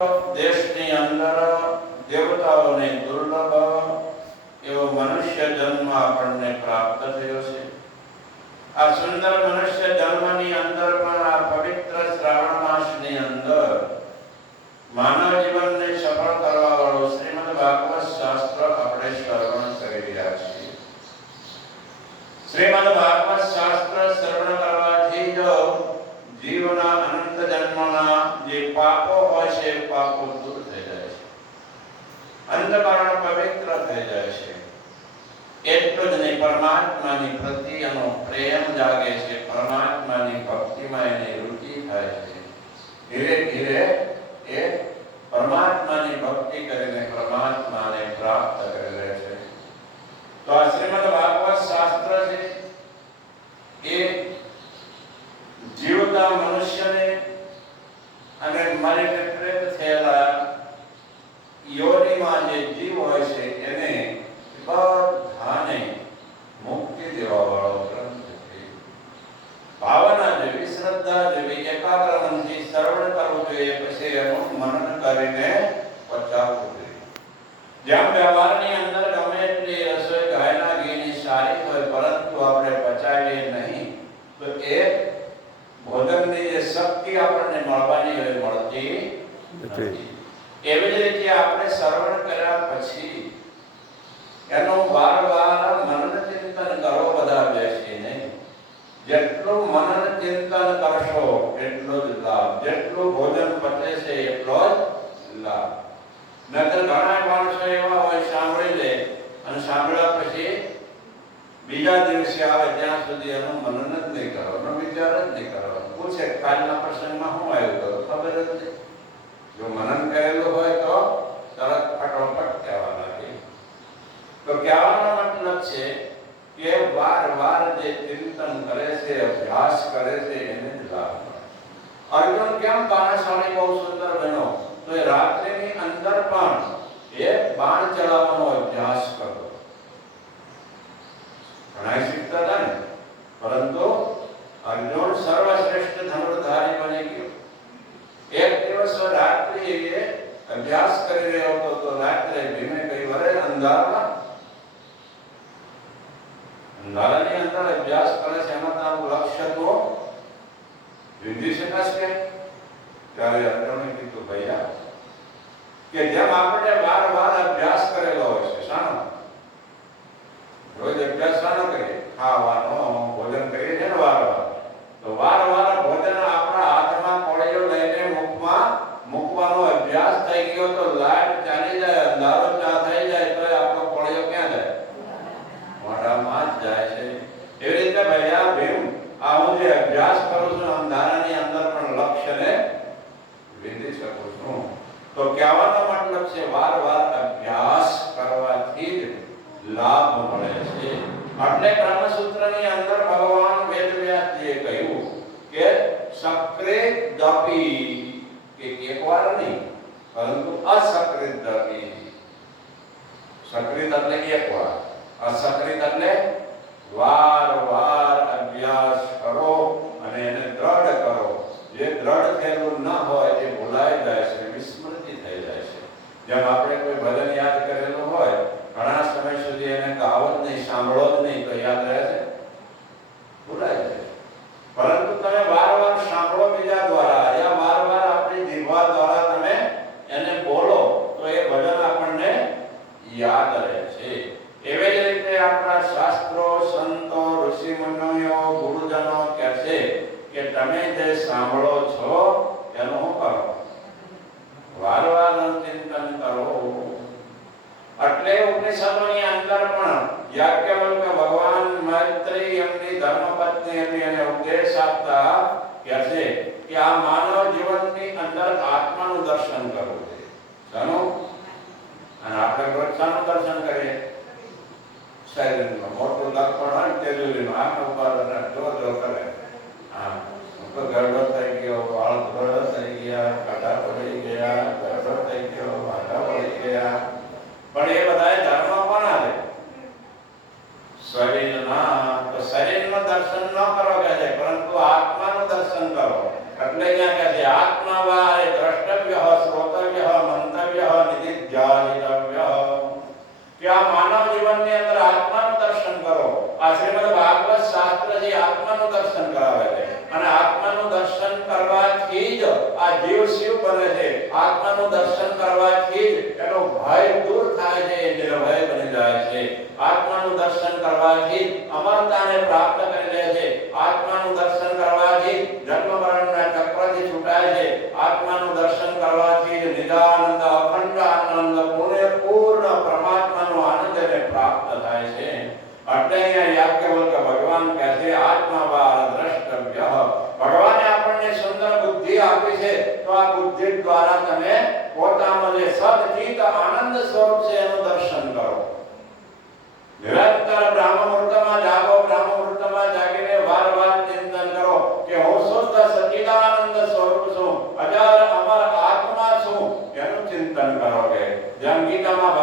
દેશની અંદર દેવતાઓને દુર્લભ એવો મનુષ્ય જન્મ આપણને પ્રાપ્ત થયો છે। આ સુંદર મનુષ્ય જન્મની અંદર પણ આ પવિત્ર શ્રાવણ માસની અંદર માનવ જીવનને સફળ કરવા વાળું શ્રીમદ ભાગવત શાસ્ત્ર આપણે શ્રવણ કરી રહ્યા છીએ। શ્રીમદ ભાગવત શાસ્ત્ર શ્રવણ કરવાથી જો જીવના અનંત જન્મના જે પાપો હોય છે પાપો દૂર થઈ જાય છે, અંતકરણ પવિત્ર થઈ જાય છે। એટલું જ નહીં, પરમાત્માની પ્રત્યેનો પ્રેમ જાગે છે, પરમાત્માની ભક્તિમાં એની રુચિ થાય છે। ધીરે ધીરે એ પરમાત્માની ભક્તિ કરીને પરમાત્માને પ્રાપ્ત કરી લે છે। તો આ શ્રીમદ ભાગવત શાસ્ત્ર છે એ જીવતા મનુષ્યને અને મરી વિપરીત થયેલા યોનિમાં જે જીવ હોય છે એને બધાને મુક્તિ દેવા વાળો ગ્રંથ છે। ભાવના જેવી, શ્રદ્ધા જેવી, એકાગ્ર મનથી શ્રવણ કરવું જોઈએ, પછી એનું મનન કરીને પચાવવું જોઈએ। જેમ વ્યવહારની અંદર ગમે એટલી રસોઈ ગાયના ઘીની સારી હોય, પરંતુ આપણે પચાવીએ નહીં તો એ ભોજનની જે શક્તિ આપણને મળવાની હોય મળતી નથી। એવી જ રીતે આપણે શ્રવણ કર્યા પછી એનું વારવાર મનન ચિંતન કરો, બધા બેસીને જેટલું મનન ચિંતન કરશો એટલો જ લાભ, જેટલું ભોજન પચે છે એટલો જ લાભ। નકર ઘણા માણસો એવા હોય સાંભળી લે અને સાંભળ્યા પછી બીજા દિવસે આવે ત્યાં સુધી એનું મનન જ નહીં કરવાનું, વિચાર જ નહીં કરવાનો। પૂછે કાલના પ્રસંગમાં શું આવ્યું તો ખબર જ નહીં। જો મનન કરેલું હોય તો તરત ફટોફટ કહેવા લાગે। તો કહેવાનો મતલબ છે કે વાર જે ચિંતન કરે છે, અભ્યાસ કરે છે એને જ લાભ મળે। અર્જુન કેમ બાણાશાળી બહુ સુંદર બન્યો? તો એ રાત્રિની અંદર પણ એ બાણ ચલાવવાનો અભ્યાસ કરતો। ઘણા શીખતા હતા ને, પરંતુ અર્જુન સર્વશ્રેષ્ઠ ધનુર્ધારી બની ગયો। એક દિવસ રાત્રિ એ અભ્યાસ કરી રહ્યો હતો તો રાત્રે ભીમે કહ્યું, અરે અંધારાની અંદર અભ્યાસ કરે છે, એમાં તારું લક્ષ્ય તો વિંધી શકાશે? ત્યારે અર્જુને કીધું, ભૈયા કે જેમ આપણે વાર અભ્યાસ કરેલો હોય છે, શાનો રોજ અભ્યાસ શાનો કરીએ? ખાવાનો, ભોજન કરીએ છે ને વાર તો વાર ભોજન આપણા હાથમાં કોળીઓ લઈને મુખમાં મૂકવાનો અભ્યાસ થઈ ગયો તો લાઈટ ચાલી જાય, અંધારો ચા થઈ જાય તો આપણો કોળીઓ ક્યાં જાય? મોઢામાં જ જાય છે। એવી રીતે ભૈયા ભીમ, આ હું જે અભ્યાસ કરું છું અંધારાની અંદર પણ લક્ષ્યને વિંધી શકું છું। તો કહેવાનો મતલબ છે વાર અભ્યાસ કરવાથી જ લાભ મળે છે। એટલે બ્રહ્મસૂત્રની અંદર ભગવાન વેદવ્યાસજીએ કહ્યું કે સક્રિત દપી, કે એકવાર નહીં પરંતુ અસક્રિત દપી। સક્રિત એટલે એકવાર, અસક્રિત એટલે વાર અભ્યાસ કરો અને એને દ્રઢ કરો। જે દ્રઢ થયેલું ન હોય એ ભૂલાઈ જાય છે, વિસ્મૃતિ થઈ જાય છે। જેમ આપણે કોઈ ભજન યાદ કરેલું હોય, ઘણા સમય સુધી એને ગાવો જ નહીં, સાંભળો જ નહીં તો યાદ રહે છે? ભૂલાઈ જાય। પરંતુ તમે વાર સાંભળો બીજા દ્વારા, યા વાર આપણી જીભા દ્વારા તમે એને બોલો તો એ ભજન આપણને યાદ રહે છે। એવી જ રીતે આપણા શાસ્ત્રો, સંતો, ઋષિ મુનિઓ, ગુરુજનો કહે છે કે તમે જે સાંભળો છો એનું શું કરો? વાર ચિંતન કરો। એટલે ઉપનિષદોની અંદર પણ યાજ્ઞવલ્ક ભગવાન મૈત્રી એમની ધર્મપત્ની હતી એને ઉપદેશ આપતા કહે છે કે આ માનવ જીવનની અંદર આત્માનું દર્શન કરવું છે। શાનું? અને આપણે રોજ શાનું દર્શન કરીએ? શરીરનું મોટું દર્પણ હોય તેજુરીનું, આંખ ઉપર જો કરે, હા ગરડો થઈ ગયો, વાળ ધોળો થઈ ગયા, કાઢા પડી ગયા, ગરડો થઈ ગયો, વાઢા પડી ગયા, પણ એ બધા ધર્મ કોના છે? શરીરના। તો શરીરનું દર્શન ન કરો કહે છે, પરંતુ આત્માનું દર્શન કરો। એટલે અહીંયા આત્માનું દર્શન કરાવે છે અને આત્માનું દર્શન કરવાથી જ આ જીવ શિવ બને છે. આત્માનું દર્શન કરવાથી જ એનો ભય દૂર થાય છે, નિર્ભય બની જાય છે. આત્માનું દર્શન કરવાથી અમરતાને પ્રાપ્ત કરી લે છે. આત્માનું દર્શન કરવાથી જન્મ મરણના ચક્રથી છૂટાય છે. આત્માનું દર્શન કરવાથી નિદાનંદ અખંડ આનંદ પૂર્ણ પરમાત્માનો આનંદ એને પ્રાપ્ત થાય છે. એટલે અહીંયા યાજ્ઞવલ્ક ભગવાન કહે છે આત્માવાર દ્રષ્ટવ્ય. ભગવાને આપણને સુંદર બુદ્ધિ આપી છે, તો આ બુદ્ધિ દ્વારા તમે પોતાનો જે સદચિત આનંદ સ્વરૂપ છે એનું દર્શન કરો. નિરંતર બ્રહ્મ મુહૂર્તમાં જાગો, બ્રહ્મ મુહૂર્તમાં જાગીને વાર ચિંતન કરો કે હું શુદ્ધ સચ્ચિદાનંદ સ્વરૂપ છું, અજર અમર આત્મા છું. એનું ચિંતન કરો. કે જેમ ગીતામાં